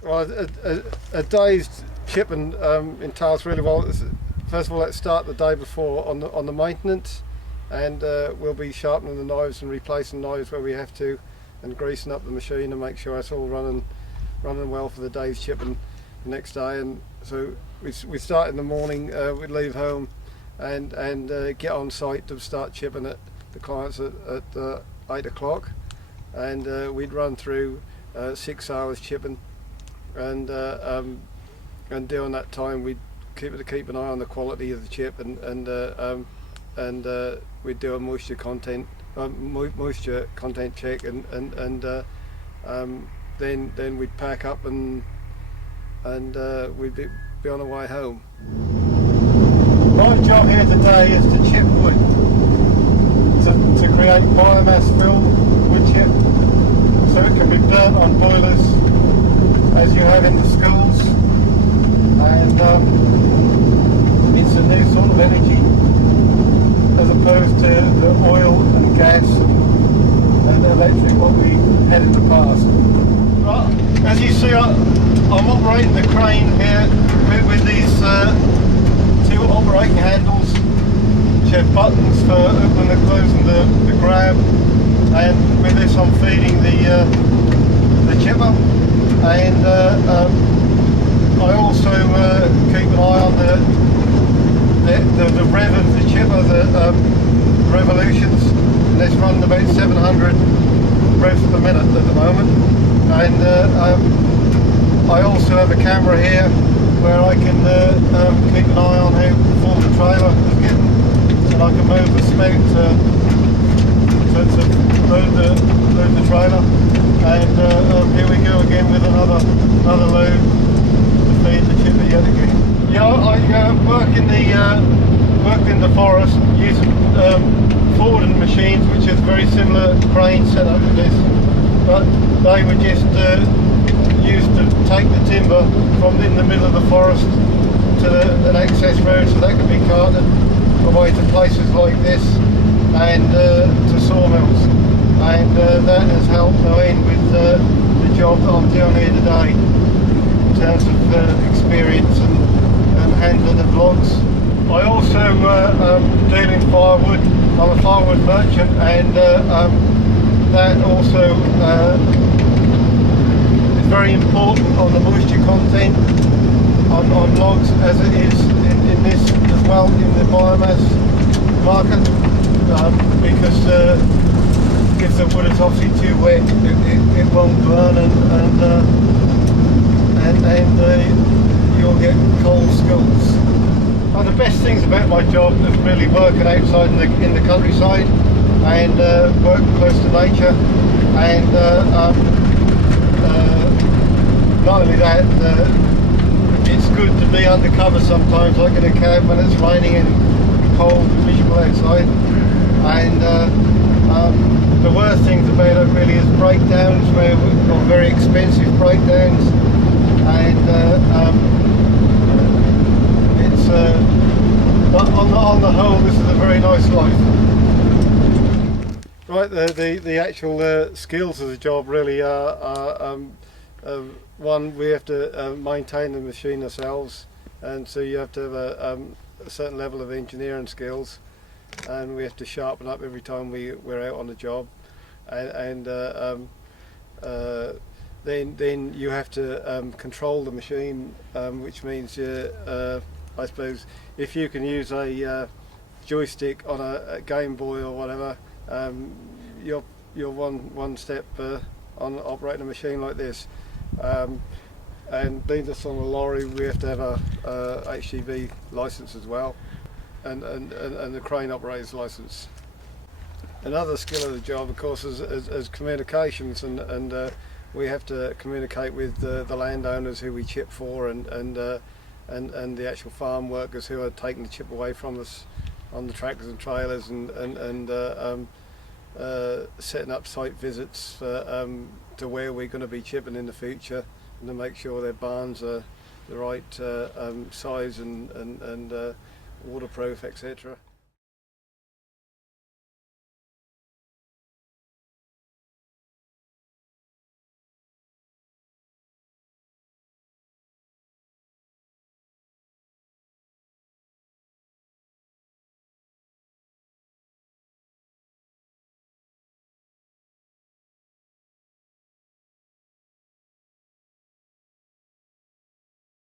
Well, a day's chipping entails really well. First of all, let's start the day before on the maintenance, and we'll be sharpening the knives and replacing knives where we have to, and greasing up the machine and make sure it's all running well for the day's chipping the next day. And so we start in the morning. We leave home and get on site to start chipping at the clients at 8 o'clock, and we'd run through 6 hours chipping. And during that time we'd keep an eye on the quality of the chip, and we'd do a moisture content check, and then we'd pack up and we'd be on our way home. My job here today is to chip wood, to create biomass filled wood chip, so it can be burnt on boilers as you have in the schools, and it's a new sort of energy as opposed to the oil and gas and electric what we had in the past. Right, as you see, I'm operating the crane here with these two operating handles which have buttons for opening and closing the grab, and with this I'm feeding the chipper. And I also keep an eye on the rev of the chipper, the revolutions, and it's running about 700 revs per minute at the moment. And I also have a camera here where I can keep an eye on how full the trailer is getting, and I can move the spout to load the trailer. And here we go again with another load to feed the chipper yet again. Yeah, I work in the forest using forwarding machines, which is very similar crane setup to this, but they were just used to take the timber from in the middle of the forest to an access road, so that could be carted away to places like this and to sawmills. And that has helped me with the job that I'm doing here today in terms of experience and handling of logs. I also deal in firewood. I'm a firewood merchant, and that also is very important on the moisture content on logs, as it is in this as well in the biomass market, because if the wood is obviously too wet, it won't burn, and you'll get cold skulls. One of the best things about my job is really working outside in the countryside and working close to nature, and not only that, it's good to be undercover sometimes, like in a cab when it's raining and cold and miserable outside. And the worst things about it really is breakdowns, where we've got very expensive breakdowns, and it's but on the whole, this is a very nice life. Right, the actual skills of the job really are one, we have to maintain the machine ourselves, and so you have to have a certain level of engineering skills, and we have to sharpen up every time we're out on the job, and then you have to control the machine, which means I suppose if you can use a joystick on a Game Boy or whatever, you're one step on operating a machine like this. And being this on a lorry, we have to have a HGV license as well, and the crane operator's license. Another skill of the job, of course, is communications, and we have to communicate with the landowners who we chip for, and the actual farm workers who are taking the chip away from us on the tractors and trailers, and setting up site visits to where we're going to be chipping in the future, and to make sure their barns are the right size and waterproof, etc.